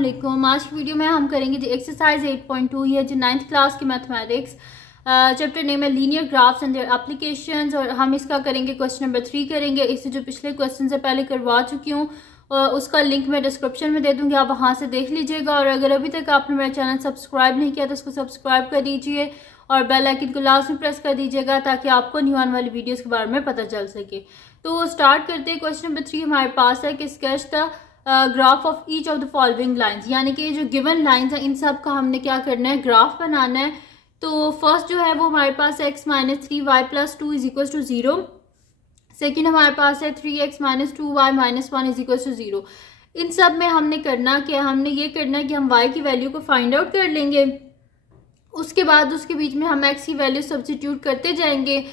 अस्सलाम। आज की वीडियो में हम करेंगे जी एक्सरसाइज 8.2। ये जी 9th क्लास की मैथमेटिक्स चैप्टर नेम है linear graphs and their applications, और हम इसका करेंगे क्वेश्चन नंबर 3 करेंगे। इससे जो पिछले क्वेश्चन से पहले करवा चुकी हूँ उसका लिंक मैं डिस्क्रिप्शन में दे दूँगी, आप वहाँ से देख लीजिएगा। और अगर अभी तक आपने मेरा चैनल सब्सक्राइब नहीं किया तो उसको सब्सक्राइब कर दीजिए और बेल आइकन को लास्ट में प्रेस कर दीजिएगा ताकि आपको न्यू आने वाली वीडियोस के बारे में पता चल सके। तो स्टार्ट करते हैं। क्वेश्चन नंबर 3 हमारे पास है कि sketch the graph of each of the following lines, यानी कि जो गिवन लाइंस है इन सब का हमने क्या करना है, ग्राफ बनाना है। तो फर्स्ट जो है वो हमारे पास है x - 3y + 2 = 0। सेकेंड हमारे पास है 3x - 2y - 1 = 0। इन सब में हमने करना क्या, हमने ये करना है कि हम y की वैल्यू को फाइंड आउट कर लेंगे। उसके बाद उसके बीच में हम x की वैल्यू सब्स्टिट्यूट करते जाएंगे।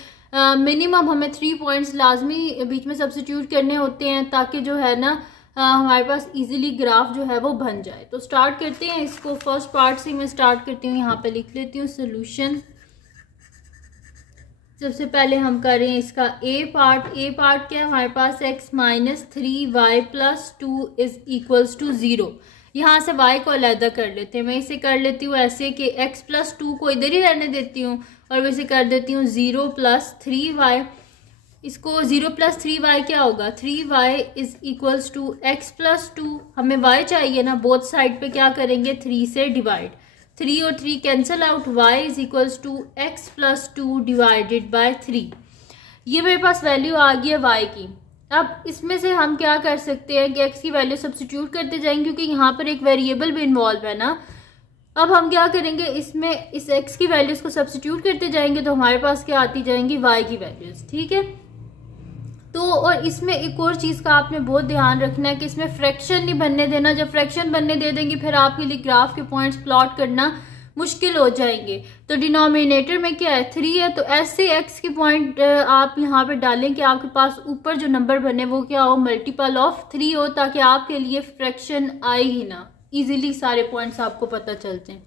मिनिमम हमें 3 पॉइंट्स लाजमी बीच में सब्स्टिट्यूट करने होते हैं ताकि जो है ना हमारे पास इजीली ग्राफ जो है वो बन जाए। तो स्टार्ट करते हैं इसको। फर्स्ट पार्ट से मैं स्टार्ट करती हूँ, यहाँ पे लिख लेती हूँ सोल्यूशन। सबसे पहले हम कर रहे हैं इसका ए पार्ट। ए पार्ट क्या है हमारे पास, x - 3y + 2 = 0। यहाँ से y को अलग कर लेते हैं। मैं इसे कर लेती हूँ ऐसे कि x + 2 को इधर ही रहने देती हूँ और वैसे कर देती हूँ 0 + 3y। इसको 0 + 3y क्या होगा, 3y = x + 2। हमें y चाहिए ना, बोथ साइड पे क्या करेंगे 3 से डिवाइड, 3 और 3 कैंसिल आउट, y = x + 2 / 3। ये मेरे पास वैल्यू आ गई है y की। अब इसमें से हम क्या कर सकते हैं कि x की वैल्यू सब्स्टिट्यूट करते जाएंगे क्योंकि यहाँ पर एक वेरिएबल भी इन्वॉल्व है ना। अब हम क्या करेंगे, इसमें इस x की वैल्यूज को सब्स्टिट्यूट करते जाएंगे तो हमारे पास क्या आती जाएंगी, y की वैल्यूज। ठीक है। तो और इसमें एक और चीज़ का आपने बहुत ध्यान रखना है कि इसमें फ्रैक्शन नहीं बनने देना। जब फ्रैक्शन बनने दे देंगे फिर आपके लिए ग्राफ के पॉइंट्स प्लॉट करना मुश्किल हो जाएंगे। तो डिनोमिनेटर में क्या है, 3 है, तो ऐसे x के पॉइंट आप यहाँ पे डालें कि आपके पास ऊपर जो नंबर बने वो क्या हो, मल्टीपल ऑफ 3 हो, ताकि आपके लिए फ्रैक्शन आए ही ना, इजीली सारे पॉइंट्स आपको पता चलते हैं।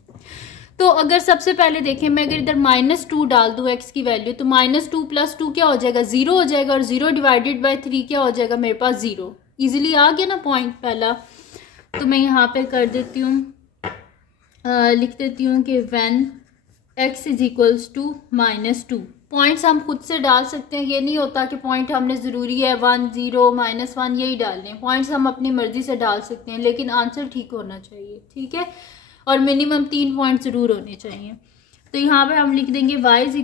तो अगर सबसे पहले देखें, मैं अगर इधर -2 डाल दूं x की वैल्यू तो -2 + 2 क्या हो जाएगा, 0 हो जाएगा, और 0 / 3 क्या हो जाएगा मेरे पास, 0। इजीली आ गया ना पॉइंट पहला। तो मैं यहाँ पे कर देती हूँ, लिख देती हूँ कि when x = -2। पॉइंट्स हम खुद से डाल सकते हैं, ये नहीं होता कि पॉइंट हमने ज़रूरी है 1 0 -1 यही डालने हैं। पॉइंट्स हम अपनी मर्जी से डाल सकते हैं लेकिन आंसर ठीक होना चाहिए। ठीक है, और मिनिमम 3 पॉइंट ज़रूर होने चाहिए। तो यहाँ पर हम लिख देंगे y =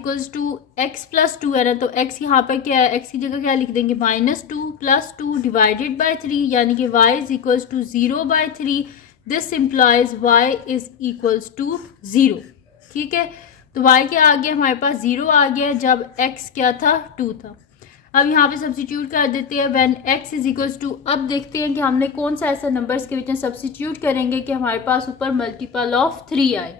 x + 2 है ना, तो x यहाँ पर क्या है, x की जगह क्या लिख देंगे, -2 + 2 / 3, यानी कि y = 0/3। This implies y = 0। ठीक है, तो y क्या आ गया हमारे पास, 0 आ गया जब x क्या था, 2 था। अब यहाँ पे सब्स्टिट्यूट कर देते हैं when x = अब देखते हैं कि हमने कौन सा ऐसा नंबर्स के बीच में सब्स्टिट्यूट करेंगे कि हमारे पास ऊपर मल्टीपल ऑफ 3 आए।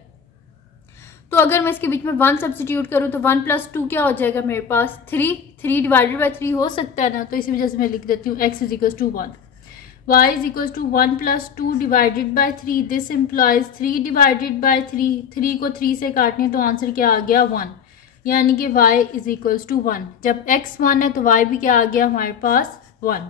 तो अगर मैं इसके बीच में 1 सब्स्टिट्यूट करूँ तो 1 + 2 क्या हो जाएगा मेरे पास, 3 / 3 हो सकता है ना, तो इसी वजह से मैं लिख देती हूँ x = 1। y = 1 + 2 / 3। This implies 3 / 3। 3 को 3 से काटने तो आंसर क्या आ गया, 1, यानी कि y = 1। जब x 1 है तो y भी क्या आ गया हमारे पास, 1।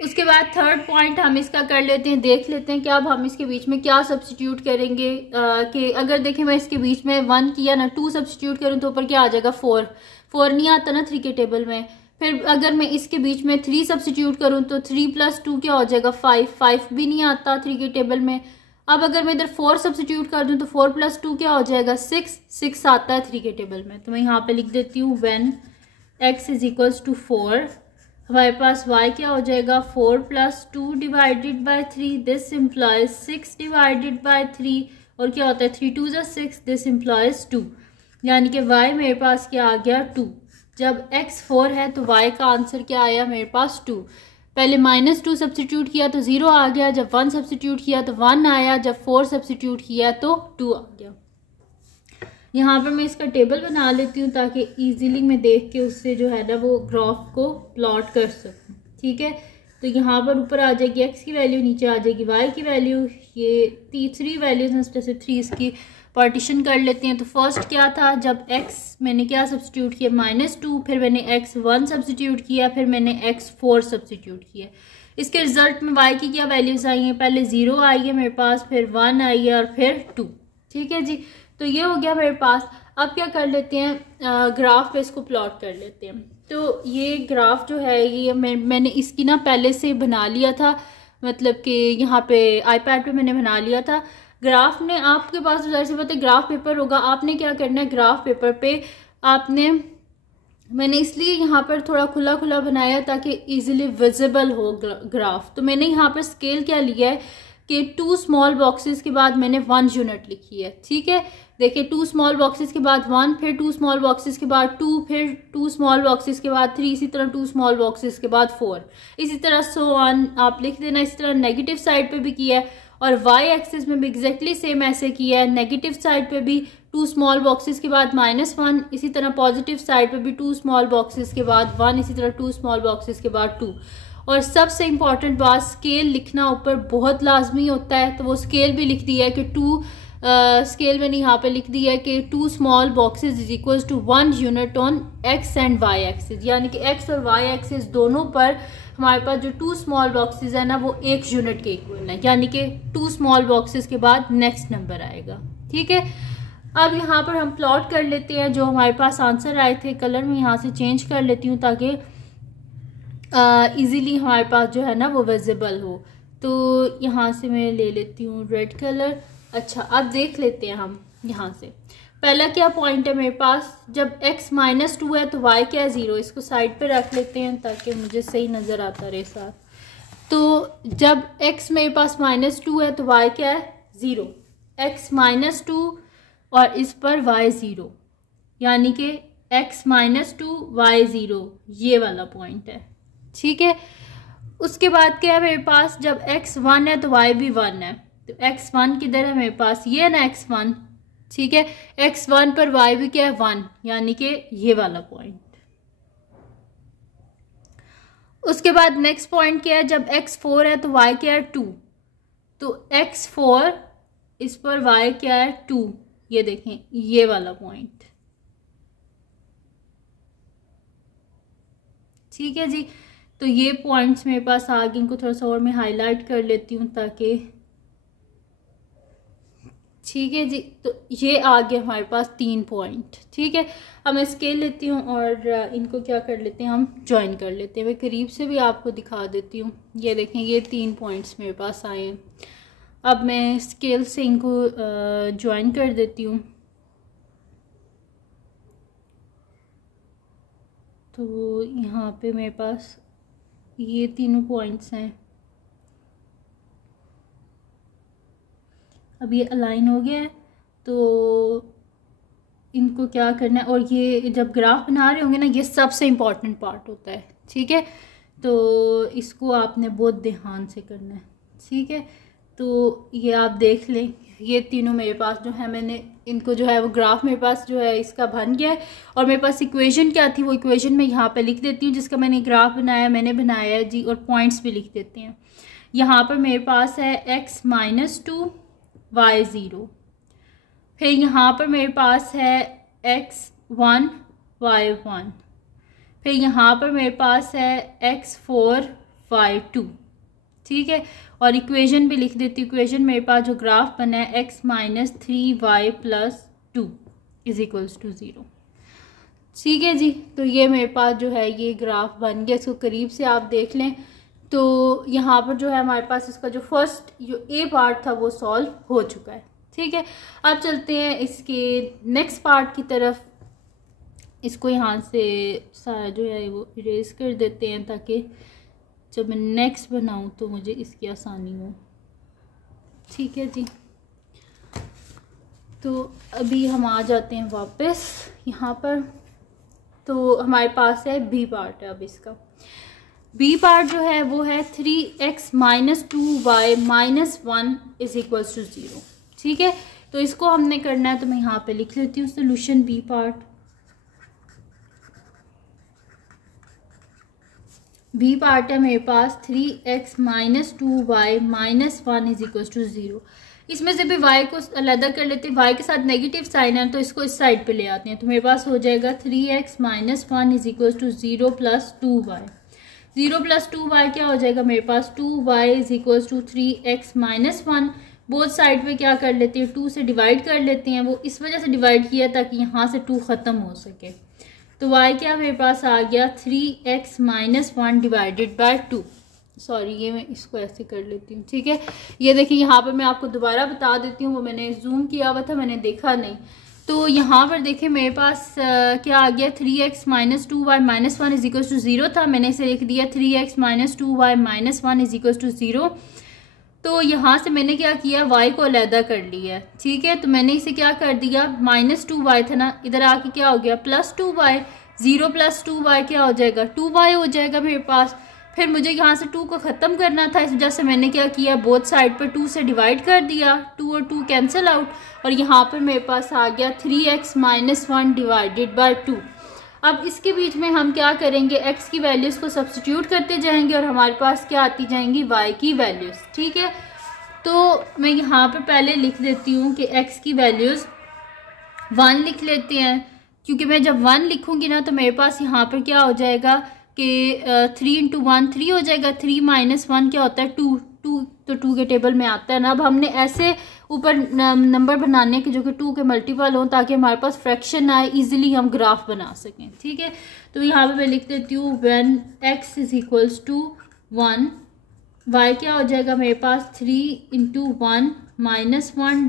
उसके बाद थर्ड पॉइंट हम इसका कर लेते हैं, देख लेते हैं कि अब हम इसके बीच में क्या सब्स्टिट्यूट करेंगे। कि अगर देखें मैं इसके बीच में 1 किया ना, 2 सब्स्टिट्यूट करूँ तो ऊपर क्या आ जाएगा, 4 नहीं आता ना 3 के टेबल में। फिर अगर मैं इसके बीच में 3 सब्स्टिट्यूट करूँ तो 3 + 2 क्या हो जाएगा, 5 भी नहीं आता 3 के टेबल में। अब अगर मैं इधर 4 सब्स्टिट्यूट कर दूँ तो 4 + 2 क्या हो जाएगा, 6 आता है 3 के टेबल में। तो मैं यहाँ पे लिख देती हूँ when x = 4, हमारे पास y क्या हो जाएगा, 4 + 2 / 3। दिस इम्प्लाइज 6 / 3, और क्या होता है 3 2 = 6, दिस इम्प्लाइज 2, यानी कि y मेरे पास क्या आ गया, 2। जब x 4 है तो y का आंसर क्या आया मेरे पास, 2। पहले -2 सब्स्टिट्यूट किया तो 0 आ गया, जब 1 सब्स्टिट्यूट किया तो 1 आया, जब 4 सब्स्टिट्यूट किया तो 2 आ गया। यहाँ पर मैं इसका टेबल बना लेती हूँ ताकि इजीली मैं देख के उससे जो है ना वो ग्राफ को प्लॉट कर सकूँ। ठीक है, तो यहाँ पर ऊपर आ जाएगी x की वैल्यू, नीचे आ जाएगी y की वैल्यू। ये 3 वैल्यूज हैं, जैसे 3 इसकी पार्टीशन कर लेते हैं। तो फर्स्ट क्या था, जब x मैंने क्या सब्स्टिट्यूट किया, -2, फिर मैंने x 1 सब्स्टिट्यूट किया, फिर मैंने x 4 सब्स्टिट्यूट किया। इसके रिजल्ट में y की क्या वैल्यूज आई हैं, पहले 0 आई है मेरे पास, फिर 1 आई है और फिर 2। ठीक है जी, तो ये हो गया मेरे पास। अब क्या कर लेते हैं, ग्राफ पे इसको प्लॉट कर लेते हैं। तो ये ग्राफ जो है ये मैंने इसकी ना पहले से बना लिया था, मतलब कि यहाँ पे आईपैड पे मैंने बना लिया था। ग्राफ ने आपके पास ज़ाहिर सी बात है ग्राफ पेपर होगा, आपने क्या करना है, ग्राफ पेपर पे आपने, मैंने इसलिए यहाँ पर थोड़ा खुला खुला बनाया ताकि इजीली विजिबल हो ग्राफ। तो मैंने यहाँ पर स्केल क्या लिया है कि 2 स्मॉल बॉक्सेस के बाद मैंने 1 यूनिट लिखी है। ठीक है, देखिए 2 स्मॉल बॉक्सेस के बाद 1, फिर 2 स्मॉल बॉक्सेस के बाद 2, फिर 2 स्मॉल बॉक्सेस के बाद 3, इसी तरह 2 स्मॉल बॉक्सेस के बाद 4, इसी तरह सो ऑन आप लिख देना। इसी तरह नेगेटिव साइड पे भी किया है और वाई एक्सिस में भी एग्जैक्टली सेम ऐसे किया है। नेगेटिव साइड पे भी 2 स्मॉल बॉक्सेस के बाद -1, इसी तरह पॉजिटिव साइड पे भी 2 स्मॉल बॉक्सेस के बाद 1, इसी तरह 2 स्मॉल बॉक्सेस के बाद 2। और सबसे इम्पॉर्टेंट बात, स्केल लिखना ऊपर बहुत लाजमी होता है, तो वो स्केल भी लिख दिया है कि 2 स्केल मैंने यहाँ पे लिख दी है कि 2 small boxes is equals to 1 unit on X and Y axis, यानी कि एक्स और वाई एक्सिस दोनों पर हमारे पास जो 2 स्मॉल बॉक्सेस है ना वो 1 यूनिट के इक्वल है, यानी कि 2 स्मॉल बॉक्सेस के बाद नेक्स्ट नंबर आएगा। ठीक है, अब यहाँ पर हम प्लॉट कर लेते हैं जो हमारे पास आंसर आए थे। कलर में यहाँ से चेंज कर लेती हूँ ताकि इजीली हमारे पास जो है ना वो विजिबल हो। तो यहाँ से मैं ले लेती हूँ रेड कलर। अच्छा, अब देख लेते हैं हम यहाँ से पहला क्या पॉइंट है मेरे पास, जब x -2 है तो y क्या है 0। इसको साइड पे रख लेते हैं ताकि मुझे सही नज़र आता रहे साथ। तो जब x मेरे पास -2 है तो y क्या है 0, x -2 और इस पर y 0, यानी कि x -2 y 0, ये वाला पॉइंट है। ठीक है, उसके बाद क्या है मेरे पास, जब x 1 है तो y भी 1 है। तो x1 किधर है मेरे पास, ये है ना x1। ठीक है, x1 पर y भी क्या है 1, यानी कि ये वाला पॉइंट। उसके बाद नेक्स्ट पॉइंट क्या है, जब x4 है तो y क्या है 2। तो x4 इस पर y क्या है 2, ये देखें ये वाला पॉइंट। ठीक है जी, तो ये पॉइंट्स मेरे पास आ गए, इनको थोड़ा सा और मैं हाईलाइट कर लेती हूँ ताकि, ठीक है जी, तो ये आ गए हमारे पास 3 पॉइंट। ठीक है, अब मैं स्केल लेती हूँ और इनको क्या कर लेते हैं, हम ज्वाइन कर लेते हैं। मैं करीब से भी आपको दिखा देती हूँ, ये देखें ये 3 पॉइंट्स मेरे पास आए हैं। अब मैं स्केल से इनको ज्वाइन कर देती हूँ। तो यहाँ पे मेरे पास ये तीनों पॉइंट्स हैं। अब ये अलाइन हो गया है, तो इनको क्या करना है, और ये जब ग्राफ बना रहे होंगे ना ये सबसे इम्पॉर्टेंट पार्ट होता है। ठीक है, तो इसको आपने बहुत ध्यान से करना है। ठीक है, तो ये आप देख लें, ये तीनों मेरे पास जो है, मैंने इनको जो है वो ग्राफ मेरे पास जो है इसका बन गया है। और मेरे पास इक्वेशन क्या थी, वो इक्वेशन मैं यहाँ पे लिख देती हूँ जिसका मैंने ग्राफ बनाया, मैंने बनाया है जी, और पॉइंट्स भी लिख देते हैं। यहाँ पर मेरे पास है x -2 y 0, फिर यहाँ पर मेरे पास है x1 y 1, फिर यहाँ पर मेरे पास है x4 y 2। ठीक है, और इक्वेशन भी लिख देती हूँ। इक्वेशन मेरे पास जो ग्राफ बना है x -3y + 2 = 0। ठीक है जी, तो ये मेरे पास जो है ये ग्राफ बन गया। इसको करीब से आप देख लें तो यहाँ पर जो है हमारे पास इसका जो फर्स्ट जो ए पार्ट था वो सॉल्व हो चुका है। ठीक है, अब चलते हैं इसके नेक्स्ट पार्ट की तरफ। इसको यहाँ से सारा जो है वो इरेज कर देते हैं ताकि जब मैं नेक्स्ट बनाऊँ तो मुझे इसकी आसानी हो। ठीक है जी, तो अभी हम आ जाते हैं वापस यहाँ पर। तो हमारे पास है बी पार्ट है। अब इसका बी पार्ट जो है वो है 3x - 2y - 1 = 0। ठीक है, तो इसको हमने करना है, तो मैं यहाँ पे लिख लेती हूँ solution B part. B part है मेरे पास 3x - 2y - 1 = 0। इसमें से भी y को अलग कर लेते हैं, y के साथ नेगेटिव साइन है तो इसको इस साइड पे ले आते हैं। तो मेरे पास हो जाएगा 3x - 1 = 0 + 2y। 0 + 2y क्या हो जाएगा मेरे पास 2y = 3x - 1। बोथ साइड पे क्या कर लेते हैं 2 से डिवाइड कर लेते हैं। वो इस वजह से डिवाइड किया ताकि यहाँ से 2 ख़त्म हो सके। तो y क्या मेरे पास आ गया 3x - 1 / 2। सॉरी ये मैं इसको ऐसे कर लेती हूँ, ठीक है। ये देखिए यहाँ पर मैं आपको दोबारा बता देती हूँ, वो मैंने जूम किया हुआ था, मैंने देखा नहीं। तो यहाँ पर देखिए मेरे पास क्या आ गया 3x - 2y - 1 = 0 था। मैंने इसे लिख दिया 3x - 2y - 1 = 0। तो यहाँ से मैंने क्या किया y को अलहदा कर लिया, ठीक है। तो मैंने इसे क्या कर दिया -2y था ना, इधर आके क्या हो गया +2y। 0 + 2y क्या हो जाएगा 2y हो जाएगा मेरे पास। फिर मुझे यहाँ से 2 को ख़त्म करना था, इस वजह से मैंने क्या किया बोथ साइड पर 2 से डिवाइड कर दिया, 2 और 2 कैंसिल आउट, और यहाँ पर मेरे पास आ गया 3x - 1 / 2। अब इसके बीच में हम क्या करेंगे x की वैल्यूज़ को सब्स्टिट्यूट करते जाएंगे और हमारे पास क्या आती जाएंगी y की वैल्यूज़, ठीक है। तो मैं यहाँ पर पहले लिख देती हूँ कि x की वैल्यूज़ 1 लिख लेते हैं, क्योंकि मैं जब 1 लिखूँगी ना तो मेरे पास यहाँ पर क्या हो जाएगा कि 3 × 1 3 हो जाएगा। 3 - 1 क्या होता है 2, तो 2 के टेबल में आता है ना। अब हमने ऐसे ऊपर नंबर बनाने के जो कि 2 के मल्टीपल हों ताकि हमारे पास फ्रैक्शन आए, इजीली हम ग्राफ बना सकें, ठीक है। तो यहाँ पे मैं लिख देती हूँ व्हेन x = 1, y क्या हो जाएगा मेरे पास 3 × 1 - 1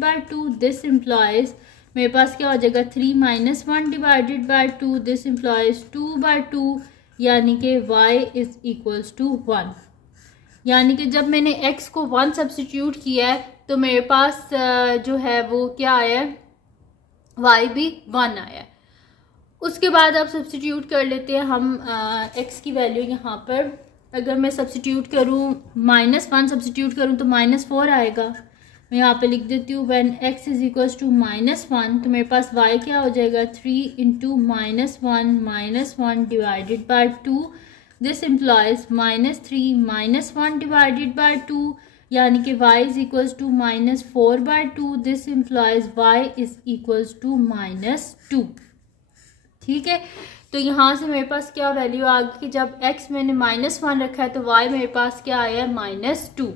/ 2। दिस इम्प्लॉयज़ मेरे पास क्या हो जाएगा 3 - 1 / 2। दिस इम्प्लॉयज़ 2/2, यानी कि y = 1। यानी कि जब मैंने x को 1 सब्स्टिट्यूट किया है तो मेरे पास जो है वो क्या आया है y भी 1 आया है। उसके बाद आप सब्स्टिट्यूट कर लेते हैं हम x की वैल्यू। यहाँ पर अगर मैं सब्स्टिट्यूट करूँ -1 सब्स्टिट्यूट करूँ तो -4 आएगा। मैं यहाँ पे लिख देती हूँ व्हेन x = -1, तो मेरे पास y क्या हो जाएगा 3 × -1 - 1 / 2। दिस इम्प्लॉयज़ -3 - 1 / 2, यानी कि y = -4/2। दिस इम्प्लॉयज़ y = -2, ठीक है। तो यहाँ से मेरे पास क्या वैल्यू आ गई कि जब x मैंने -1 रखा है तो y मेरे पास क्या आया है -2।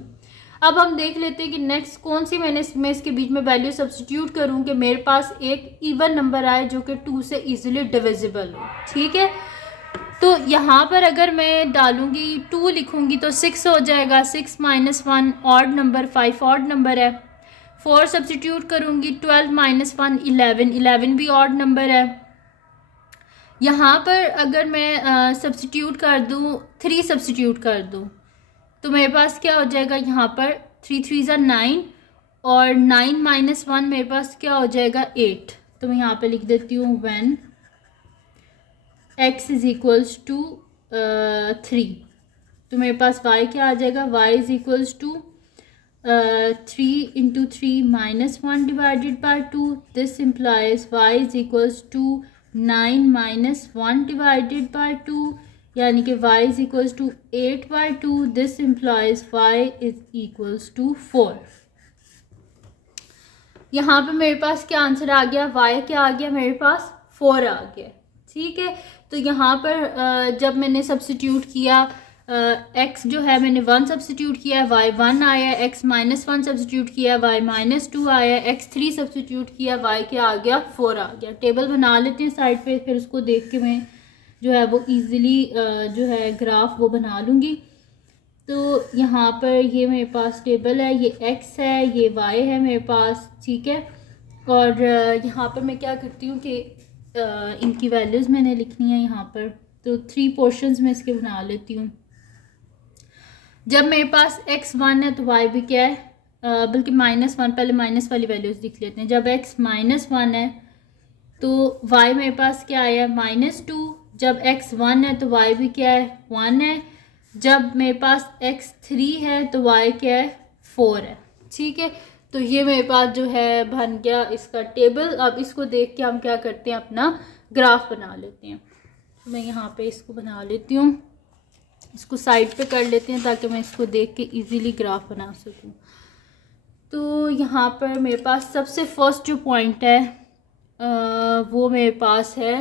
अब हम देख लेते हैं कि नेक्स्ट कौन सी मैं इसके बीच में वैल्यू सब्स्टिट्यूट करूँ कि मेरे पास एक इवन नंबर आए जो कि 2 से इजीली डिविजिबल हो, ठीक है। तो यहाँ पर अगर मैं डालूंगी 2 लिखूंगी तो 6 हो जाएगा। 6 - 1 ऑड नंबर, 5 ऑड नंबर है। 4 सब्स्टिट्यूट करूंगी 12 - 1 11, 11 भी ऑड नंबर है। यहाँ पर अगर मैं सब्स्टिट्यूट कर दूँ 3 सब्स्टिट्यूट कर दूँ तो मेरे पास क्या हो जाएगा यहाँ पर 3 3 = 9 और 9 - 1 मेरे पास क्या हो जाएगा 8। तो मैं यहाँ पे लिख देती हूँ व्हेन x = 3, तो मेरे पास y क्या आ जाएगा y = 3 × 3 - 1 / 2। दिस इम्प्लाइज y = 9 - 1 / 2, यानी कि y = 8/2। This employees y = 4। यहाँ पे मेरे पास क्या आंसर आ गया y क्या आ गया मेरे पास 4 आ गया, ठीक है। तो यहाँ पर जब मैंने सब्स्टिट्यूट किया x जो है मैंने 1 सब्स्टिट्यूट किया y 1 आया, x -1 सब्स्टिट्यूट किया y -2 आया, x 3 सब्स्टिट्यूट किया y क्या आ गया 4 आ गया। टेबल बना लेते हैं साइड पे, फिर उसको देख के मैं जो है वो इजीली जो है ग्राफ वो बना लूँगी। तो यहाँ पर ये मेरे पास टेबल है, ये x है, ये y है मेरे पास, ठीक है। और यहाँ पर मैं क्या करती हूँ कि इनकी वैल्यूज़ मैंने लिखनी है यहाँ पर, तो 3 पोर्शंस में इसके बना लेती हूँ। जब मेरे पास x 1 है तो y भी क्या है बल्कि -1, पहले माइनस वाली वैल्यूज़ लिख लेते हैं। जब x -1 है तो y मेरे पास क्या आया -2। जब x 1 है तो y भी क्या है 1 है। जब मेरे पास x 3 है तो y क्या है 4 है, ठीक है। तो ये मेरे पास जो है बन गया इसका टेबल। अब इसको देख के हम क्या करते हैं अपना ग्राफ बना लेते हैं। मैं यहाँ पे इसको बना लेती हूँ, इसको साइड पे कर लेते हैं ताकि मैं इसको देख के इजीली ग्राफ बना सकूँ। तो यहाँ पर मेरे पास सबसे फर्स्ट जो पॉइंट है वो मेरे पास है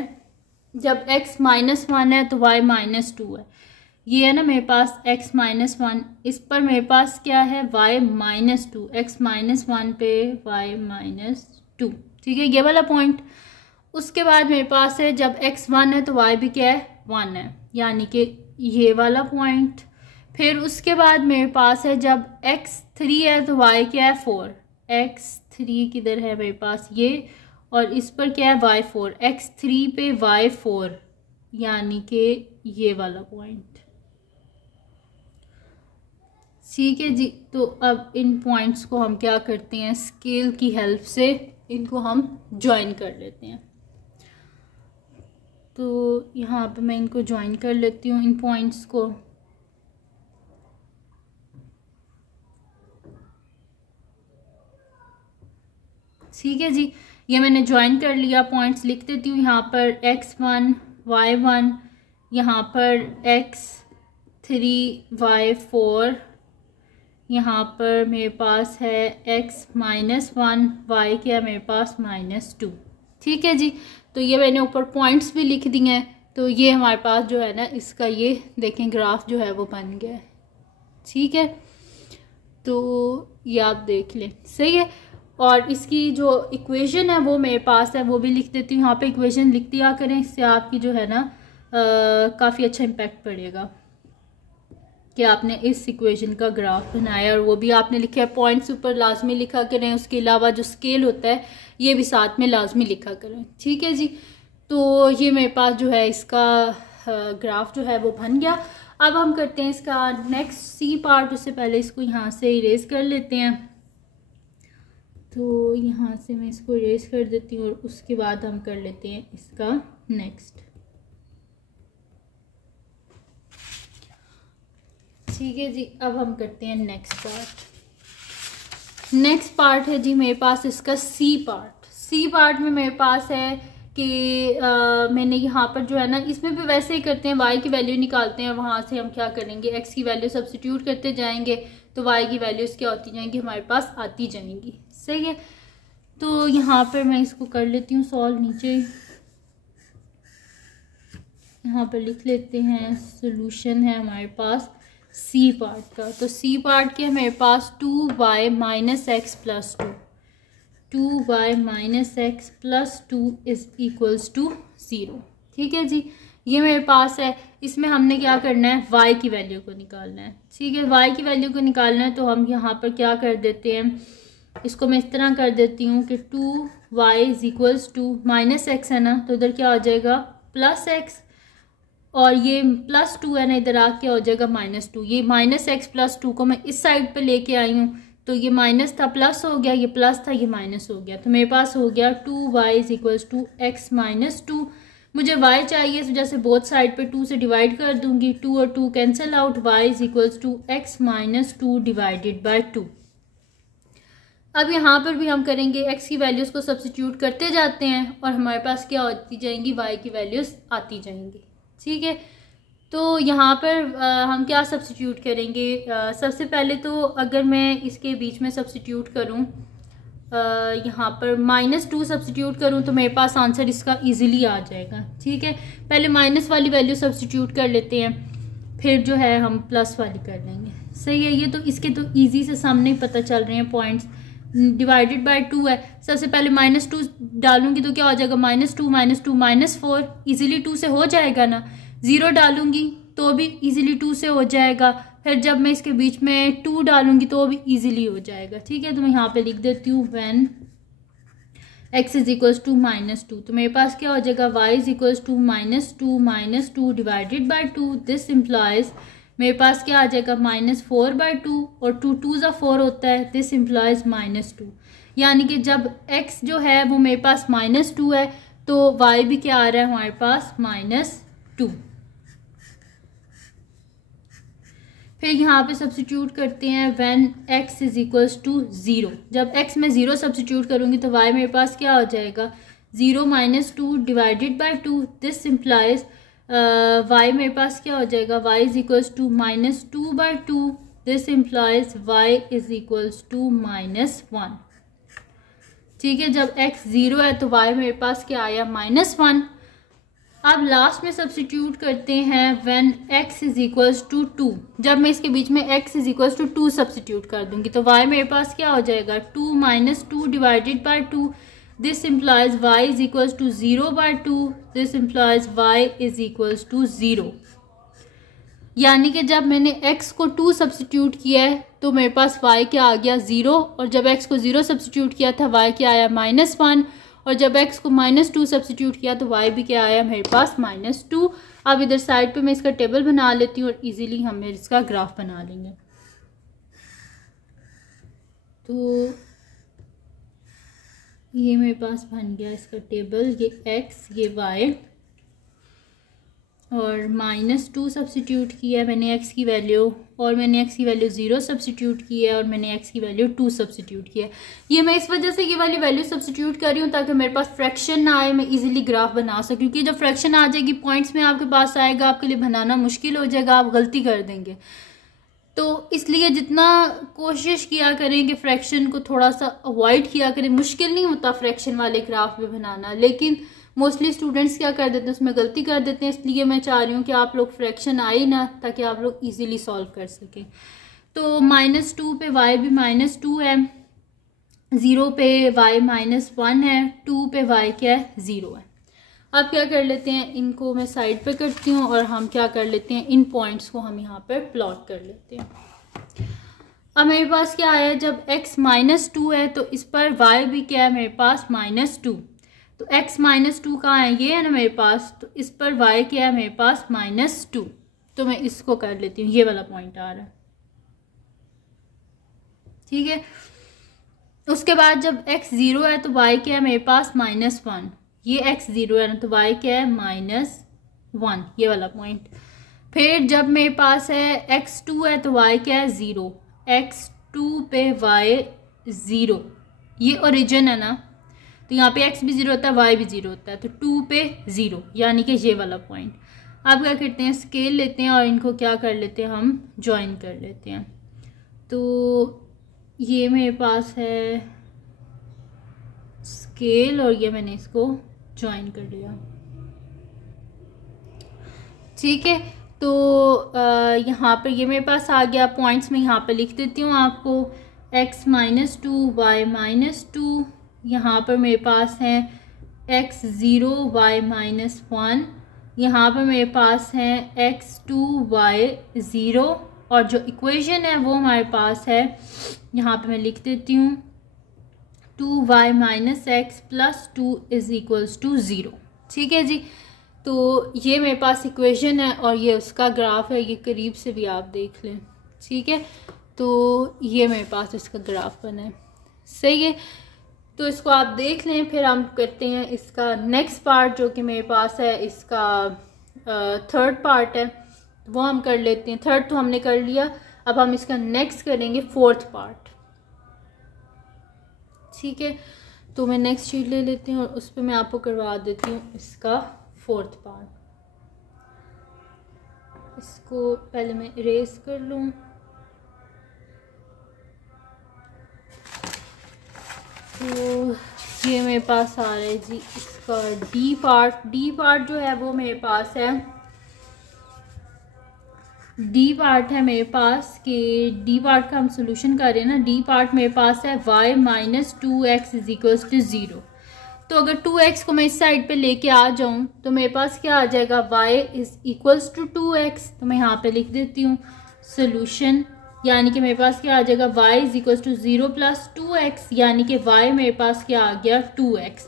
जब x -1 है तो y -2 है, ये है ना मेरे पास x माइनस वन, इस पर मेरे पास क्या है y minus two, x minus one पे y माइनस टू, ठीक है, ये वाला पॉइंट। उसके बाद मेरे पास है जब x वन है तो y भी क्या है, वन है, यानी कि ये वाला पॉइंट। फिर उसके बाद मेरे पास है जब x थ्री है तो y क्या है, फोर, x थ्री किधर है मेरे पास ये, और इस पर क्या है y फोर, x थ्री पे y फोर, यानी कि ये वाला पॉइंट, ठीक है जी। तो अब इन पॉइंट्स को हम क्या करते हैं, स्केल की हेल्प से इनको हम ज्वाइन कर लेते हैं। तो यहाँ पे मैं इनको ज्वाइन कर लेती हूँ इन पॉइंट्स को। ठीक है जी, ये मैंने ज्वाइन कर लिया, पॉइंट्स लिख देती हूँ यहाँ पर x1 y1, यहाँ पर x3 y4, यहाँ पर मेरे पास है x माइनस वन, y क्या मेरे पास माइनस टू, ठीक है जी। तो ये मैंने ऊपर पॉइंट्स भी लिख दिए हैं। तो ये हमारे पास जो है ना इसका ये देखें ग्राफ जो है वो बन गया है, ठीक है। तो ये आप देख लें, सही है। और इसकी जो इक्वेशन है वो मेरे पास है, वो भी लिख देती हूँ यहाँ पे, इक्वेशन लिख दिया करें, इससे आपकी जो है ना काफ़ी अच्छा इम्पैक्ट पड़ेगा कि आपने इस इक्वेशन का ग्राफ बनाया, और वो भी आपने लिखा है, पॉइंट्स ऊपर लाजमी लिखा करें, उसके अलावा जो स्केल होता है ये भी साथ में लाजमी लिखा करें, ठीक है जी। तो ये मेरे पास जो है इसका ग्राफ जो है वो बन गया। अब हम करते हैं इसका नेक्स्ट सी पार्ट, उससे पहले इसको यहाँ से इरेज कर लेते हैं। तो यहाँ से मैं इसको इरेज कर देती हूँ और उसके बाद हम कर लेते हैं इसका नेक्स्ट, ठीक है जी। अब हम करते हैं नेक्स्ट पार्ट। नेक्स्ट पार्ट है जी मेरे पास इसका सी पार्ट। सी पार्ट में मेरे पास है कि मैंने यहाँ पर जो है ना, इसमें भी वैसे ही करते हैं, y की वैल्यू निकालते हैं, वहाँ से हम क्या करेंगे x की वैल्यू सब्स्टिट्यूट करते जाएंगे, तो y की वैल्यूज़ क्या होती जाएंगी हमारे पास आती जाएंगी, सही है। तो यहाँ पर मैं इसको कर लेती हूँ सॉल्व, नीचे यहाँ पर लिख लेते हैं, सोल्यूशन है हमारे पास सी पार्ट का। तो सी पार्ट के मेरे पास 2y minus X plus two, 2y minus X plus two is equals to 0, ठीक है जी। ये मेरे पास है, इसमें हमने क्या करना है, y की वैल्यू को निकालना है, ठीक है। y की वैल्यू को निकालना है तो हम यहाँ पर क्या कर देते हैं, इसको मैं इस तरह कर देती हूँ कि 2y is equals to minus x है ना, तो इधर क्या हो जाएगा प्लस एक्स, और ये प्लस टू है ना, इधर आ क्या हो जाएगा माइनस टू। ये माइनस एक्स प्लस टू को मैं इस साइड पे लेके आई हूँ, तो ये माइनस था प्लस हो गया, ये प्लस था ये माइनस हो गया, तो मेरे पास हो गया 2y is equals to x minus two. मुझे y चाहिए, इस वजह से बोथ साइड पे 2 से डिवाइड कर दूंगी, 2 और 2 cancel out, y is equals to x minus two divided by 2। अब यहाँ पर भी हम करेंगे, x की वैल्यूज़ को सब्स्टिट्यूट करते जाते हैं और हमारे पास क्या होती जाएंगी, y की वैल्यूज़ आती जाएंगी, ठीक है। तो यहाँ पर हम क्या सब्स्टिट्यूट करेंगे, सबसे पहले तो अगर मैं इसके बीच में सब्स्टिट्यूट करूँ, यहाँ पर -2 सब्स्टिट्यूट करूँ तो मेरे पास आंसर इसका इजीली आ जाएगा, ठीक है। पहले माइनस वाली वैल्यू सब्स्टिट्यूट कर लेते हैं, फिर जो है हम प्लस वाली कर लेंगे, सही है। ये तो इसके तो ईजी से सामने ही पता चल रहे हैं पॉइंट्स। डिवाइडेड बाय 2 है, सबसे पहले -2 डालूंगी तो क्या हो जाएगा, -2 -4, इजीली 2 से हो जाएगा ना। 0 डालूंगी तो भी इजीली 2 से हो जाएगा, फिर जब मैं इसके बीच में 2 डालूंगी तो भी इजीली हो जाएगा, ठीक है। तो मैं यहाँ पे लिख देती हूँ when x is equals to -2, तो मेरे पास क्या हो जाएगा, y is equals to -2 divided by 2, this implies मेरे पास क्या आ जाएगा -4/2, और 2 2 ज़ा 4 होता है, दिस इम्प्लाइज -2। यानी कि जब x जो है वो मेरे पास -2 है तो y भी क्या आ रहा है हमारे पास -2। फिर यहाँ पे सब्स्टिट्यूट करते हैं when x is equals to 0। जब x में 0 सब्स्टिट्यूट करूँगी तो y मेरे पास क्या हो जाएगा, 0 - 2 divided by 2, this implies y मेरे पास क्या हो जाएगा, y is equals to -2/2, this implies y is equals to -1, ठीक है। जब x 0 है तो y मेरे पास क्या आया -1, अब लास्ट में सब्स्टिट्यूट करते हैं when x is equals to 2। जब मैं इसके बीच में x is equals to 2 substitute कर दूंगी तो y मेरे पास क्या हो जाएगा 2 minus 2 divided by 2। This implies y is equals to 0 by 2। This implies y is equals to 0। यानी कि जब मैंने x को 2 सब्स्टिट्यूट किया है तो मेरे पास y क्या आ गया 0, और जब x को 0 सब्स्टिट्यूट किया था y क्या आया -1, और जब x को -2 सब्स्टिट्यूट किया तो y भी क्या आया मेरे पास -2। अब इधर साइड पे मैं इसका टेबल बना लेती हूँ और इजीली हम इसका ग्राफ बना लेंगे। तो ये मेरे पास बन गया इसका टेबल, ये x ये y, और -2 सब्स्टिट्यूट किया है मैंने x की वैल्यू, और मैंने x की वैल्यू 0 सब्स्टिट्यूट की है, और मैंने x की वैल्यू 2 सब्स्टिट्यूट किया है। ये मैं इस वजह से ये वाली वैल्यू सब्स्टिट्यूट कर रही हूँ ताकि मेरे पास फ्रैक्शन ना आए, मैं इजीली ग्राफ बना सकूँ, क्योंकि जब फ्रैक्शन आ जाएगी पॉइंट्स में आपके पास आएगा, आपके लिए बनाना मुश्किल हो जाएगा, आप गलती कर देंगे। तो इसलिए जितना कोशिश किया करें कि फ्रैक्शन को थोड़ा सा अवॉइड किया करें। मुश्किल नहीं होता फ्रैक्शन वाले ग्राफ में बनाना, लेकिन मोस्टली स्टूडेंट्स क्या कर देते हैं उसमें गलती कर देते हैं। इसलिए मैं चाह रही हूँ कि आप लोग फ्रैक्शन आए ना, ताकि आप लोग इजीली सॉल्व कर सकें। तो -2 पे y भी -2 है, 0 पे y -1 है, 2 पे y क्या है 0 है। अब क्या कर लेते हैं, इनको मैं साइड पे करती हूँ और हम क्या कर लेते हैं, इन पॉइंट्स को हम यहाँ पर प्लॉट कर लेते हैं। अब मेरे पास क्या आया, जब x -2 है तो इस पर y भी क्या है मेरे पास -2। तो x -2 कहाँ है, ये है ना मेरे पास, तो इस पर y क्या है मेरे पास -2। तो मैं इसको कर लेती हूँ, ये वाला पॉइंट आ रहा है, ठीक है। उसके बाद जब x 0 है तो y क्या है मेरे पास -1, ये x 0 है ना, तो y क्या है -1, ये वाला पॉइंट। फिर जब मेरे पास है x 2 है तो y क्या है 0, x 2 पे y 0, ये ओरिजिन है ना, तो यहाँ पे x भी 0 होता है, y भी 0 होता है, तो 2 पे 0 यानी कि ये वाला पॉइंट। अब क्या करते हैं, स्केल लेते हैं और इनको क्या कर लेते हैं, हम ज्वाइन कर लेते हैं। तो ये मेरे पास है स्केल और ये मैंने इसको ज्वाइन कर लिया, ठीक है। तो यहाँ पर ये मेरे पास आ गया, पॉइंट्स में यहाँ पे लिख देती हूँ आपको, x -2 y -2, यहाँ पर मेरे पास है x 0 y -1, यहाँ पर मेरे पास है x 2 y 0, और जो इक्वेशन है वो हमारे पास है, यहाँ पे मैं लिख देती हूँ 2y - x + 2 is equals to 0, ठीक है जी। तो ये मेरे पास इक्वेशन है और ये उसका ग्राफ है, ये करीब से भी आप देख लें, ठीक है। तो ये मेरे पास इसका ग्राफ बना है, सही है। तो इसको आप देख लें, फिर हम करते हैं इसका नेक्स्ट पार्ट, जो कि मेरे पास है इसका थर्ड पार्ट है, वो हम कर लेते हैं। थर्ड तो हमने कर लिया, अब हम इसका नेक्स्ट करेंगे फोर्थ पार्ट, ठीक है। तो मैं नेक्स्ट शीट ले लेती हूँ और उस पर मैं आपको करवा देती हूँ इसका फोर्थ पार्ट। इसको पहले मैं इरेज कर लूँ। तो ये मेरे पास आ रहा है जी इसका डी पार्ट जो है वो मेरे पास है, डी पार्ट है मेरे पास कि डी पार्ट का हम सोल्यूशन कर रहे हैं ना। डी पार्ट मेरे पास है y - 2x is equals to 0। तो अगर 2x को मैं इस साइड पे लेके आ जाऊं तो मेरे पास क्या आ जाएगा, y is equals to 2x। तो मैं यहाँ पे लिख देती हूँ सोल्यूशन, यानी कि मेरे पास क्या आ जाएगा, y is equals to 0 + 2x, यानी कि y मेरे पास क्या आ गया 2x।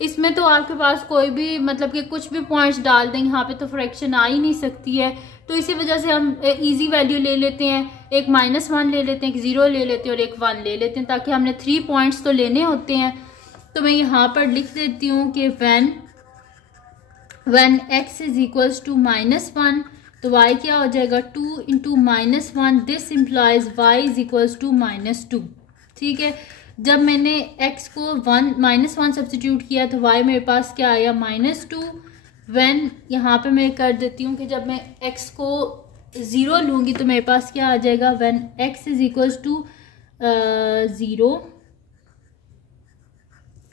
इसमें तो आपके पास कोई भी मतलब कि कुछ भी पॉइंट्स डाल दें, यहाँ पे तो फ्रैक्शन आ ही नहीं सकती है। तो इसी वजह से हम इजी वैल्यू ले लेते हैं, एक -1 ले लेते हैं, एक 0 ले लेते हैं और एक 1 ले लेते हैं, ताकि हमने 3 पॉइंट्स तो लेने होते हैं। तो मैं यहाँ पर लिख देती हूँ कि when x is equals to -1, तो y क्या हो जाएगा 2 × -1, this implies y is equals to -2, ठीक है। जब मैंने x को -1 सब्स्टिट्यूट किया तो y मेरे पास क्या आया -2। व्हेन यहाँ पे मैं कर देती हूँ कि जब मैं x को 0 लूँगी तो मेरे पास क्या आ जाएगा, when x is equals to 0,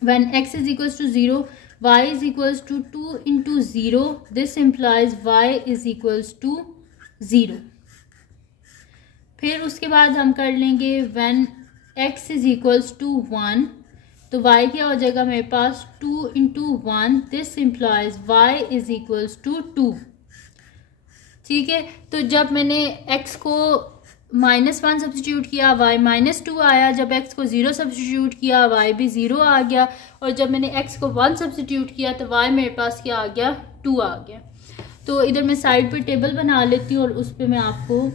when x is equals to 0, y is equals to 2 into 0, this implies y is equals to 0। फिर उसके बाद हम कर लेंगे when x is equals to 1, तो y क्या हो जाएगा मेरे पास 2 into 1, this implies y is equals to 2। ठीक है, तो जब मैंने x को -1 सब्स्टिट्यूट किया y -2 आया, जब x को 0 सब्स्टिट्यूट किया y भी 0 आ गया, और जब मैंने x को 1 सब्स्टिट्यूट किया तो y मेरे पास क्या आ गया 2 आ गया। तो इधर मैं साइड पे टेबल बना लेती हूँ और उस पर मैं आपको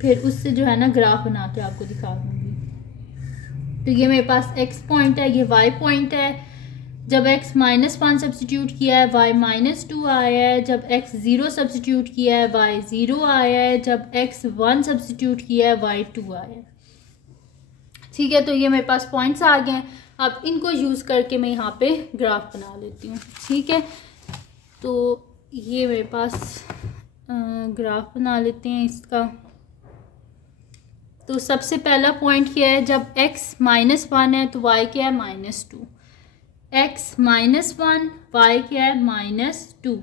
फिर उससे जो है ना ग्राफ बना के आपको दिखा दूँगी। तो ये मेरे पास x पॉइंट है, ये y पॉइंट है। जब x -1 सब्स्टिट्यूट किया है y -2 आया है, जब x 0 सब्स्टिट्यूट किया है y 0 आया है, जब x 1 सब्स्टिट्यूट किया है y 2 आया है। ठीक है, तो ये मेरे पास पॉइंट्स आ गए हैं। अब इनको यूज़ करके मैं यहाँ पे ग्राफ बना लेती हूँ। ठीक है, तो ये मेरे पास ग्राफ बना लेते हैं इसका। तो सबसे पहला पॉइंट क्या है, जब x -1 है तो y क्या है -2, x -1 y क्या है -2,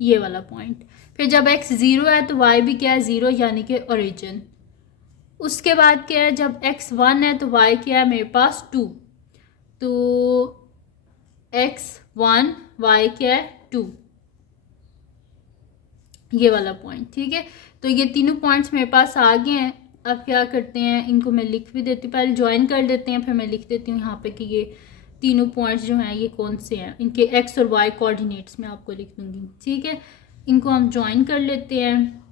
ये वाला पॉइंट। फिर जब x 0 है तो y भी क्या है 0, यानी कि ओरिजिन। उसके बाद क्या है, जब x 1 है तो y क्या है मेरे पास 2, तो x 1 y क्या है 2, ये वाला पॉइंट। ठीक है, तो ये तीनों पॉइंट्स मेरे पास आ गए हैं। अब क्या करते हैं, इनको मैं लिख भी देती हूँ, पहले ज्वाइन कर देते हैं, फिर मैं लिख देती हूँ यहाँ पे कि ये तीनों पॉइंट्स जो हैं ये कौन से हैं, इनके x और y कोऑर्डिनेट्स में आपको लिख दूंगी। ठीक है, इनको हम ज्वाइन कर लेते हैं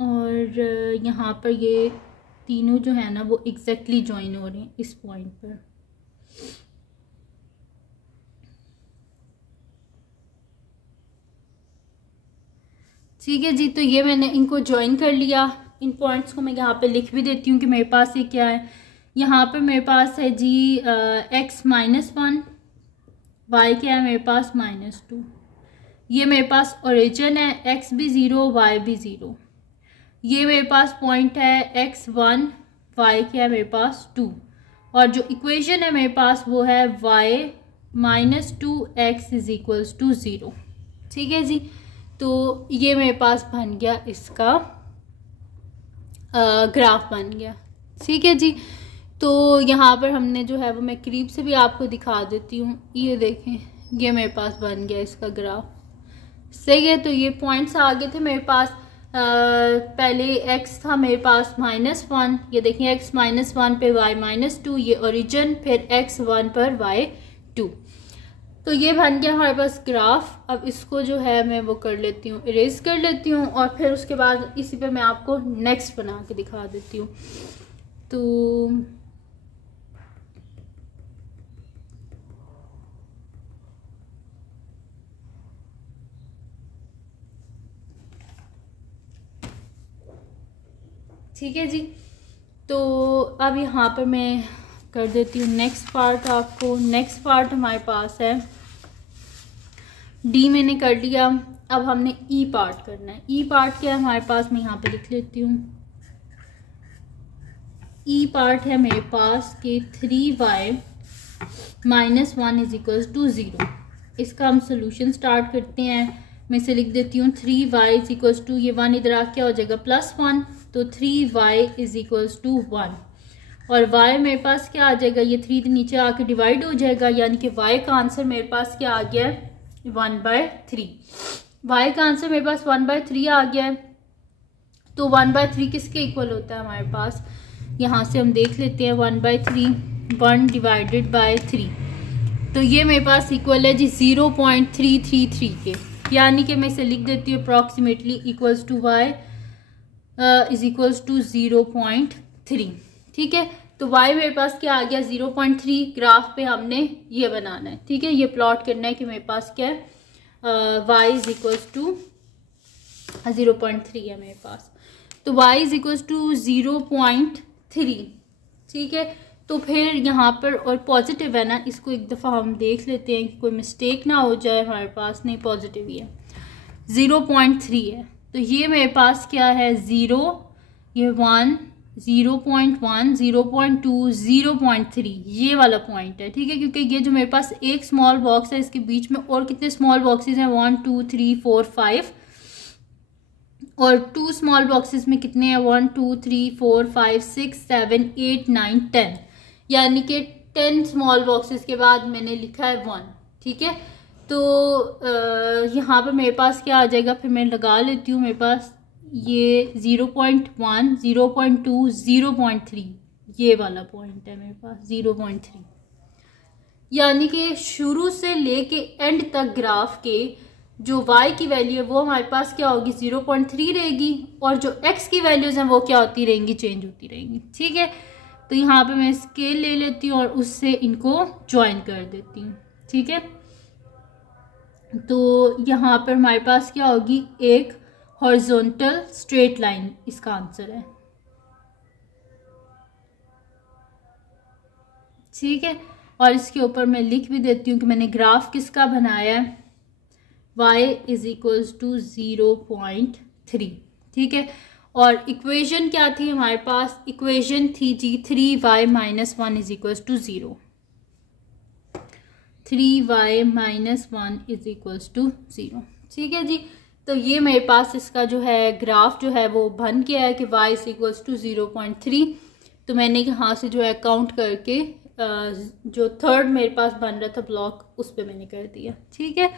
और यहाँ पर ये तीनों जो है ना वो एग्जैक्टली ज्वाइन हो रहे हैं इस पॉइंट पर। ठीक है जी, तो ये मैंने इनको ज्वाइन कर लिया। इन पॉइंट्स को मैं यहाँ पे लिख भी देती हूँ कि मेरे पास ये क्या है। यहाँ पर मेरे पास है जी x -1, y क्या है मेरे पास -2, ये मेरे पास ओरिजिन है, x भी 0 y भी 0। ये मेरे पास पॉइंट है x 1 y क्या है मेरे पास 2, और जो इक्वेशन है मेरे पास वो है y -2x is equals to 0। ठीक है जी, तो ये मेरे पास बन गया इसका ग्राफ बन गया। ठीक है जी, तो यहाँ पर हमने जो है वो मैं करीब से भी आपको दिखा देती हूँ। ये देखें, ये मेरे पास बन गया इसका ग्राफ। सही है, तो ये पॉइंट्स आ गए थे मेरे पास। पहले x था मेरे पास -1, ये देखें x -1 पे y -2, ये ओरिजिन, फिर x 1 पर y 2। तो ये बन गया हमारे पास ग्राफ। अब इसको जो है मैं वो कर लेती हूँ, इरेज कर लेती हूँ, और फिर उसके बाद इसी पे मैं आपको नेक्स्ट बना के दिखा देती हूँ। तो ठीक है जी, तो अब यहाँ पर मैं कर देती हूँ नेक्स्ट पार्ट आपको। नेक्स्ट पार्ट हमारे पास है डी मैंने कर लिया, अब हमने ई पार्ट करना है। ई पार्ट क्या है हमारे पास, मैं यहाँ पे लिख लेती हूँ। ई पार्ट है मेरे पास कि 3y -1 इज इक्वल्स टू 0। इसका हम सोल्यूशन स्टार्ट करते हैं। मैं इसे लिख देती हूँ 3y इज इक्वल्स टू, ये 1 इधर आ क्या हो जाएगा +1, तो 3y इज इक्वल्स टू 1, और y मेरे पास क्या आ जाएगा, ये 3 नीचे आके डिवाइड हो जाएगा, यानी कि y का आंसर मेरे पास क्या आ गया है 1/3। y का आंसर मेरे पास 1/3 आ गया है। तो 1/3 किसके इक्वल होता है हमारे पास, यहाँ से हम देख लेते हैं 1/3 1 डिवाइडेड बाय 3, तो ये मेरे पास इक्वल है जी 0.333 के, यानी कि मैं इसे लिख देती हूँ approximately equals to y is equals to 0.3। ठीक है, तो y मेरे पास क्या आ गया 0.3। ग्राफ पे हमने ये बनाना है। ठीक है, ये प्लॉट करना है कि मेरे पास क्या है y इज इक्वल्स टू 0.3 है मेरे पास, तो y इज इक्वल्स टू 0.3। ठीक है, तो फिर यहाँ पर और पॉजिटिव है ना, इसको एक दफ़ा हम देख लेते हैं कि कोई मिस्टेक ना हो जाए हमारे पास। नहीं, पॉजिटिव ही है, 0.3 है, तो ये मेरे पास क्या है 0, ये 1, 0.1, 0.2, 0.3 ये वाला पॉइंट है, ठीक है, क्योंकि ये जो मेरे पास एक स्मॉल बॉक्स है इसके बीच में और कितने स्मॉल बॉक्सेस हैं 1 2 3 4 5 और 2 स्मॉल बॉक्सेस में कितने हैं 1 2 3 4 5 6 7 8 9 10, यानी कि 10 स्मॉल बॉक्सेस के बाद मैंने लिखा है 1, ठीक है। तो यहाँ पर मेरे पास क्या आ जाएगा, फिर मैं लगा लेती हूँ, मेरे पास ये 0.1, 0.2, 0.3 ये वाला पॉइंट है मेरे पास 0.3, यानी कि शुरू से लेके एंड तक ग्राफ के जो y की वैल्यू है वो हमारे पास क्या होगी 0.3 रहेगी और जो x की वैल्यूज हैं वो क्या होती रहेंगी, चेंज होती रहेंगी, ठीक है। तो यहाँ पे मैं स्केल ले लेती हूँ और उससे इनको ज्वाइन कर देती हूँ, ठीक है। तो यहाँ पर हमारे पास क्या होगी, एक हॉरिजॉन्टल स्ट्रेट लाइन इसका आंसर है, ठीक है। और इसके ऊपर मैं लिख भी देती हूँ कि मैंने ग्राफ किसका बनाया है, y इज इक्वल्स टू 0.3, ठीक है। और इक्वेशन क्या थी हमारे पास, इक्वेशन थी जी 3y minus 1 is equals to 0, 3y minus 1 is equals to 0, ठीक है जी। तो ये मेरे पास इसका जो है ग्राफ जो है वो बन गया है कि y इज इक्वल्स टू 0.3। तो मैंने यहाँ से जो है काउंट करके जो थर्ड मेरे पास बन रहा था ब्लॉक उस पर मैंने कर दिया, ठीक है।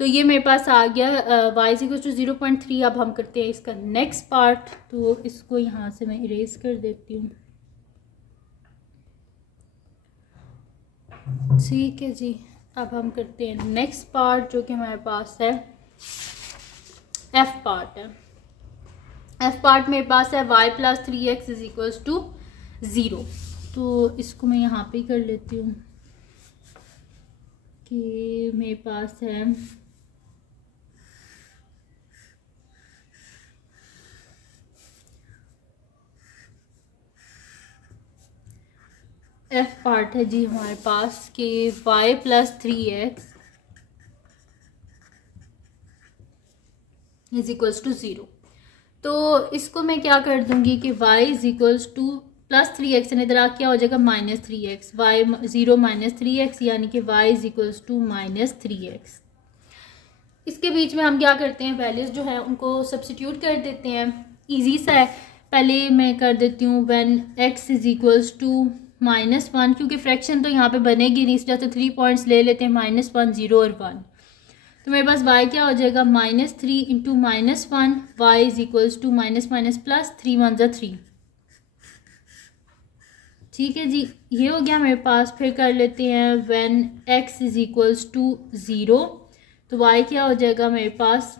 तो ये मेरे पास आ गया y इज इक्वल्स टू 0.3। अब हम करते हैं इसका नेक्स्ट पार्ट, तो इसको यहाँ से मैं इरेज कर देती हूँ, ठीक है जी। अब हम करते हैं नेक्स्ट पार्ट जो कि हमारे पास है एफ पार्ट है। एफ पार्ट मेरे पास है y plus 3x is equals to 0। तो इसको मैं यहाँ पे कर लेती हूँ कि मेरे पास है एफ पार्ट है जी हमारे पास कि y plus 3x is equals to 0। तो इसको मैं क्या कर दूंगी कि y is equals to plus 3x इधर आ क्या हो जाएगा minus 3x, y 0 minus 3x यानी कि y is equals to minus 3x। इसके बीच में हम क्या करते हैं, वैल्यूज जो है उनको सब्स्टिट्यूट कर देते हैं, इजी सा है। पहले मैं कर देती हूँ when x is equals to -1, क्योंकि फ्रैक्शन तो यहाँ पे बनेगी नहीं, इसलिए तो 3 पॉइंट्स ले लेते हैं -1, 0 और 1। तो मेरे पास y क्या हो जाएगा -3 into -1, y is equals to minus minus plus 3 1 जा 3, ठीक है जी। ये हो गया मेरे पास। फिर कर लेते हैं when x is equals to 0, तो y क्या हो जाएगा मेरे पास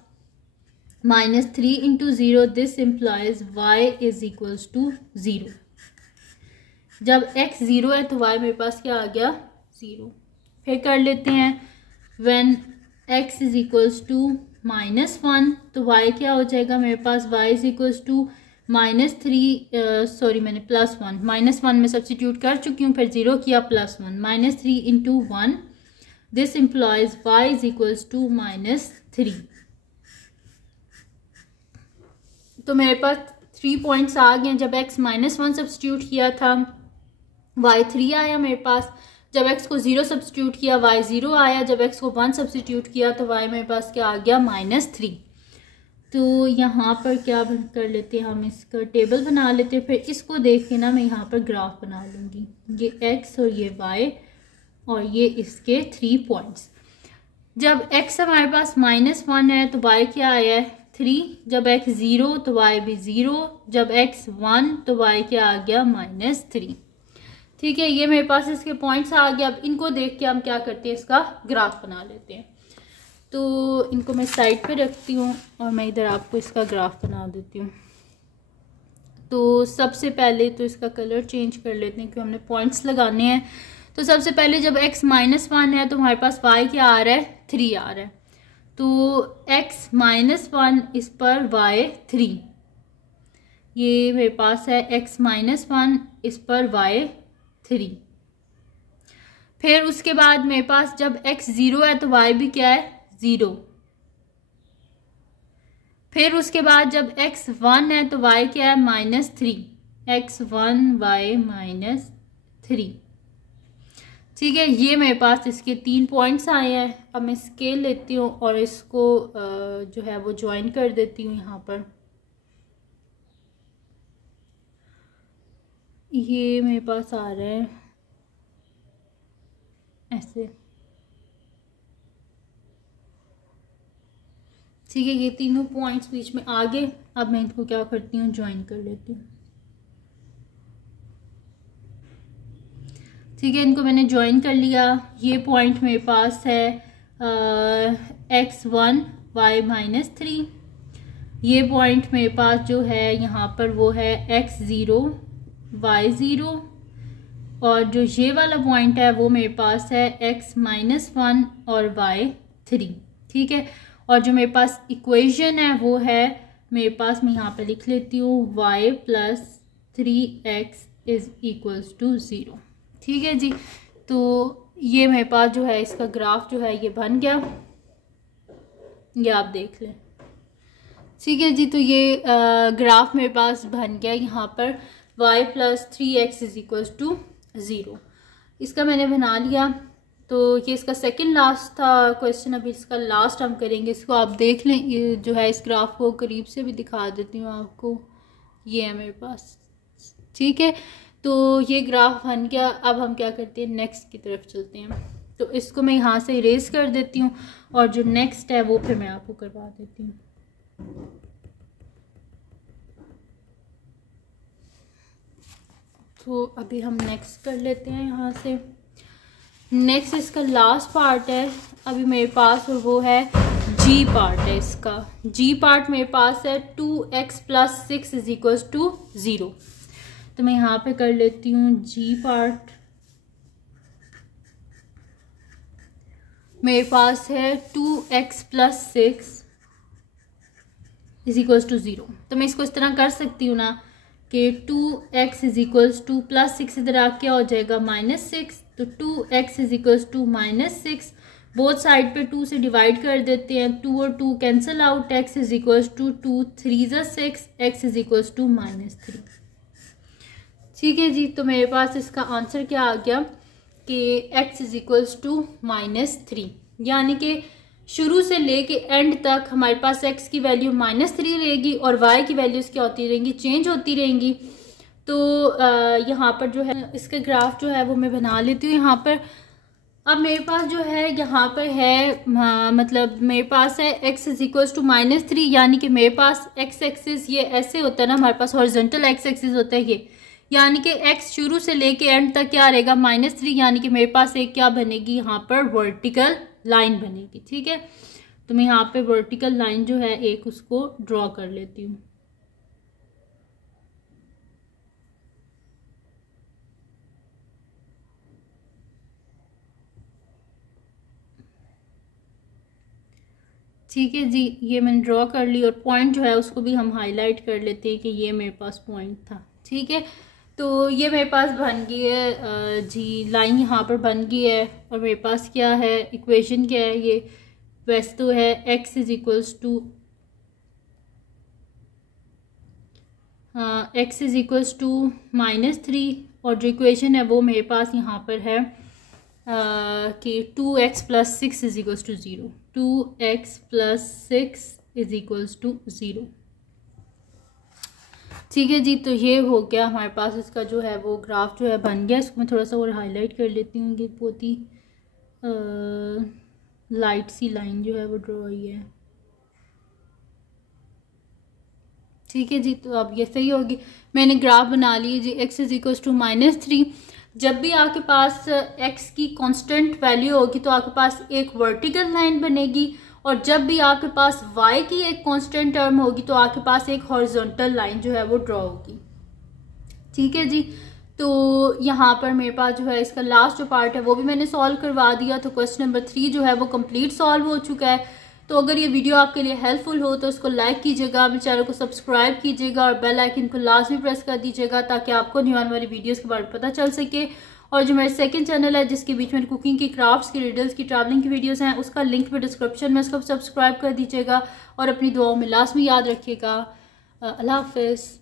-3 into 0, this implies y is equals to 0। जब x 0 है तो y मेरे पास क्या आ गया 0। फिर कर लेते हैं when x is equals to -1, तो y क्या हो जाएगा मेरे पास y is equals to -3 sorry मैंने +1 -1 में सब्स्टिट्यूट कर चुकी हूँ, फिर 0 किया +1 -3 into 1, this implies y is equals to -3। तो मेरे पास 3 पॉइंट्स आ गए। जब x -1 सब्स्टिट्यूट किया था y 3 आया मेरे पास, जब x को 0 सब्स्टिट्यूट किया y 0 आया, जब x को 1 सब्स्टिट्यूट किया तो y मेरे पास क्या आ गया -3। तो यहाँ पर क्या कर लेते हैं, हम इसका टेबल बना लेते हैं, फिर इसको देख के ना मैं यहाँ पर ग्राफ बना लूँगी, ये x और ये y और ये इसके 3 पॉइंट्स। जब x हमारे पास -1 है तो y क्या आया है 3, जब x 0 तो y भी 0, जब x 1 तो y क्या आ गया -3, ठीक है। ये मेरे पास इसके पॉइंट्स आ गए। अब इनको देख के हम क्या करते हैं, इसका ग्राफ बना लेते हैं। तो इनको मैं साइड पे रखती हूँ और मैं इधर आपको इसका ग्राफ बना देती हूँ। तो सबसे पहले तो इसका कलर चेंज कर लेते हैं क्योंकि हमने पॉइंट्स लगाने हैं। तो सबसे पहले जब x -1 है तो हमारे पास y क्या आ रहा है 3 आ रहा है, तो x -1 इस पर y 3, ये मेरे पास है x -1 इस पर y 3। फिर उसके बाद मेरे पास जब x 0 है तो y भी क्या है 0। फिर उसके बाद जब x 1 है तो y क्या है -3, x1y-3। ठीक है, ये मेरे पास इसके 3 पॉइंट्स आए हैं। अब मैं स्केल लेती हूँ और इसको जो है वो ज्वाइन कर देती हूँ यहाँ पर। ये मेरे पास आ रहा है ऐसे। ठीक है, ये तीनों पॉइंट्स बीच में आ गए। अब मैं इनको क्या करती हूँ, ज्वाइन कर लेती हूँ। ठीक है, इनको मैंने ज्वाइन कर लिया। ये पॉइंट मेरे पास है x1y-3। ये पॉइंट मेरे पास जो है यहाँ पर वो है x0y0। और जो ये वाला पॉइंट है वो मेरे पास है x-1 और y3। ठीक है, और जो मेरे पास इक्वेशन है वो है मेरे पास, मैं यहाँ पे लिख लेती हूँ y+3x = 0। ठीक है जी, तो ये मेरे पास जो है इसका ग्राफ जो है ये बन गया, ये आप देख लें। ठीक है जी, तो ये ग्राफ मेरे पास बन गया यहाँ पर y+3x = 0। इसका मैंने बना लिया। तो ये इसका सेकंड लास्ट था क्वेश्चन, अभी इसका लास्ट हम करेंगे। इसको आप देख लें, ये जो है इस ग्राफ को करीब से भी दिखा देती हूँ आपको। ये है मेरे पास। ठीक है, तो ये ग्राफ बन गया। अब हम क्या करते हैं, नेक्स्ट की तरफ चलते हैं। तो इसको मैं यहाँ से इरेज कर देती हूँ और जो नेक्स्ट है वो फिर मैं आपको करवा देती हूँ। तो अभी हम नेक्स्ट कर लेते हैं यहाँ से। नेक्स्ट इसका लास्ट पार्ट है अभी मेरे पास, और वो है जी पार्ट है इसका। जी पार्ट मेरे पास है 2x+6 = 0। तो मैं यहाँ पे कर लेती हूँ जी पार्ट। मेरे पास है 2x+6 = 0। तो मैं इसको इस तरह कर सकती हूँ ना कि 2x = +6 इधर आ क्या हो जाएगा -6। तो 2x = -6, बोथ साइड पे 2 से डिवाइड कर देते हैं। 2 और 2 कैंसिल आउट। x = 2 3 = 6, x = -3। ठीक है जी, तो मेरे पास इसका आंसर क्या आ गया कि x = -3, यानी कि शुरू से लेके एंड तक हमारे पास x की वैल्यू -3 रहेगी और y की वैल्यूज़ क्या होती रहेंगी, चेंज होती रहेंगी। तो यहाँ पर जो है इसका ग्राफ जो है वो मैं बना लेती हूँ यहाँ पर। अब मेरे पास जो है यहाँ पर है मतलब मेरे पास है x = -3, यानी कि मेरे पास x एक्सिस ये ऐसे होता है ना, हमारे पास हॉरिजॉन्टल x एक्सिस होता है ये, यानी कि x शुरू से लेके एंड तक क्या रहेगा -3, यानी कि मेरे पास एक क्या बनेगी यहाँ पर, वर्टिकल लाइन बनेगी। ठीक है, तो मैं यहाँ पे वर्टिकल लाइन जो है एक उसको ड्रॉ कर लेती हूँ। ठीक है जी, ये मैंने ड्रॉ कर ली और पॉइंट जो है उसको भी हम हाईलाइट कर लेते हैं कि ये मेरे पास पॉइंट था। ठीक है, तो ये मेरे पास बन गई है जी, लाइन यहाँ पर बन गई है। और मेरे पास क्या है, इक्वेशन क्या है, ये वैसे तो है x = -3, और जो इक्वेशन है वो मेरे पास यहाँ पर है कि 2x+6 = 0। 2x+6 = 0। ठीक है जी, तो ये हो गया हमारे पास, इसका जो है वो ग्राफ जो है बन गया। इसको मैं थोड़ा सा और हाईलाइट कर लेती हूँ कि बहुत ही लाइट सी लाइन जो है वो ड्रॉ हुई है। ठीक है जी, तो अब ये सही होगी। मैंने ग्राफ बना ली जी, x = -3। जब भी आपके पास x की कांस्टेंट वैल्यू होगी तो आपके पास एक वर्टिकल लाइन बनेगी, और जब भी आपके पास y की एक कांस्टेंट टर्म होगी तो आपके पास एक हॉरिजॉन्टल लाइन जो है वो ड्रॉ होगी। ठीक है जी, तो यहाँ पर मेरे पास जो है इसका लास्ट जो पार्ट है वो भी मैंने सॉल्व करवा दिया। तो क्वेश्चन नंबर 3 जो है वो कंप्लीट सॉल्व हो चुका है। तो अगर ये वीडियो आपके लिए हेल्पफुल हो तो उसको लाइक कीजिएगा, मेरे चैनल को सब्सक्राइब कीजिएगा और बेल आइकन को लाजमी प्रेस कर दीजिएगा ताकि आपको न्यू आने वाली वीडियोस के बारे में पता चल सके। और जो मेरा सेकंड चैनल है जिसके बीच में कुकिंग की, क्राफ्ट्स की, रिडल्स की, ट्रैवलिंग की वीडियोस हैं, उसका लिंक भी डिस्क्रिप्शन में, उसको सब्सक्राइब कर दीजिएगा और अपनी दुआओं में लाजमी याद रखिएगा। अल्लाह हाफिज़।